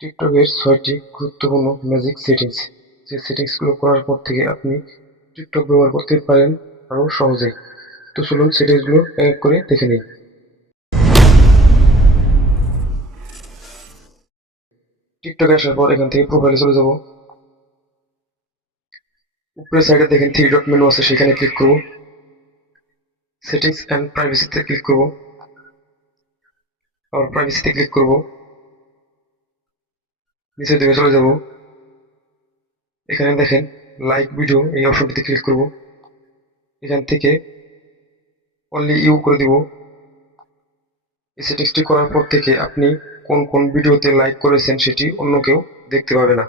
টিকটকের ৬টি গুরুত্বপূর্ণ ম্যাজিক সেটিংস, যে সেটিংসগুলো করার পর থেকে আপনি টিকটক ব্যবহার করতে পারেন আরও সহজেই। তো চলুন সেটিংসগুলো এক এক করে দেখে নিই। টিকটকে আসার পর এখান থেকে প্রোফাইলে চলে যাব। উপরের সাইডে দেখেন থ্রি ডট মেনু আছে, সেখানে ক্লিক করব। সেটিংস অ্যান্ড প্রাইভেসিতে ক্লিক করব। আবার প্রাইভেসিতে ক্লিক করব। নিচের দিকে চলে যাব। এখানে দেখেন লাইক ভিডিও, এই অপশনটিতে ক্লিক করব। এখান থেকে অনলি ইউ করে দিব। এই সেটিংসটি করার পর থেকে আপনি কোন কোন ভিডিওতে লাইক করেছেন সেটি অন্য কেউ দেখতে পাবে না।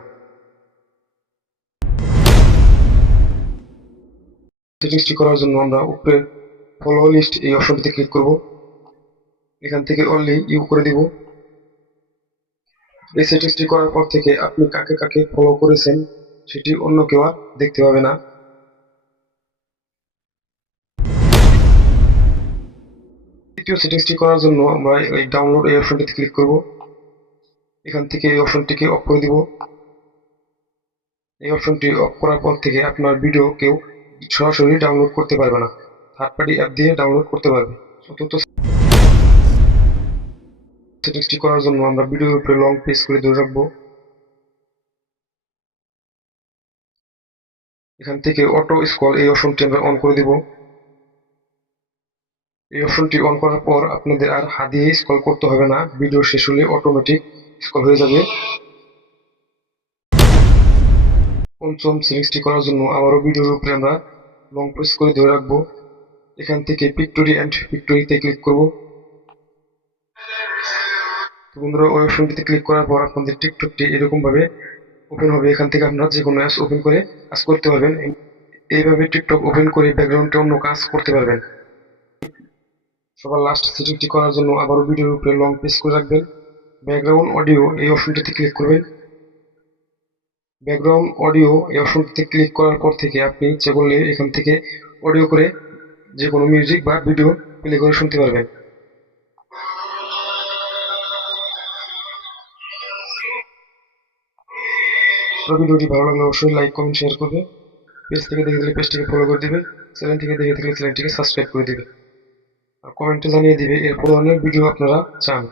সেটিংসটি করার জন্য আমরা উপরে ফলো লিস্ট এই অপশনটিতে ক্লিক করব। এখান থেকে অনলি ইউ করে দিব। এই সেটিংসটি করার পর থেকে আপনি কাকে কাকে ফলো করেছেন সেটি অন্য কেউ আর দেখতে পাবে না। দ্বিতীয় সেটিংসটি করার জন্য আমরা এই ডাউনলোড এই অপশনটিতে ক্লিক করব। এখান থেকে এই অপশনটিকে অফ করে দিব। এই অপশনটি অফ করার পর থেকে আপনার ভিডিও কেউ সরাসরি ডাউনলোড করতে পারবে না, থার্ড পার্টি অ্যাপ দিয়ে ডাউনলোড করতে পারবে। চতুর্থ সেটিংসটি করার জন্য আমরা ভিডিওর উপরে লং প্রেস করে ধরে রাখবো। এখান থেকে অটো স্ক্রল এই অপশনটি আমরা অন করে দিব। এই অপশনটি অন করার পর আপনাদের আর হাত দিয়ে স্ক্রল করতে হবে না, ভিডিও শেষ হলে অটোমেটিক স্ক্রল হয়ে যাবে। পঞ্চম সেটিংসটি করার জন্য আবারও ভিডিওর উপরে আমরা লং প্রেস করে ধরে রাখবো। এখান থেকে পিক্টোরি অ্যান্ড পিক্টোরিতে ক্লিক করব। তো বন্ধুরা, ওই অপশনটিতে ক্লিক করার পর আপনাদের টিকটকটি এরকম ভাবে ওপেন হবে। এখান থেকে আপনারা যে কোনো অ্যাপস ওপেন করে কাজ করতে পারবেন। এইভাবে টিকটক ওপেন করে ব্যাকগ্রাউন্ডে অন্য কাজ করতে পারবেন। সবার লাস্ট সেটিংটি করার জন্য আবারও ভিডিওর উপরে লং প্রেস করে রাখবেন। ব্যাকগ্রাউন্ড অডিও এই অপশনটিতে ক্লিক করবেন। ব্যাকগ্রাউন্ড অডিও এই অপশনটিতে ক্লিক করার পর থেকে আপনি ইচ্ছে করলে এখান থেকে অডিও করে যে কোনো মিউজিক বা ভিডিও প্লে করে শুনতে পারবেন। ভিডিওটি ভালো লাগলে অবশ্যই লাইক কমেন্ট শেয়ার করবে। পেজ থেকে দেখে দিলে পেজটিকে ফলো করে দিবে, চ্যানেল থেকে দেখে থাকলে চ্যানেলটিকে সাবস্ক্রাইব করে দিবে, আর কমেন্টে জানিয়ে দিবে এর ধরনের ভিডিও আপনারা চান।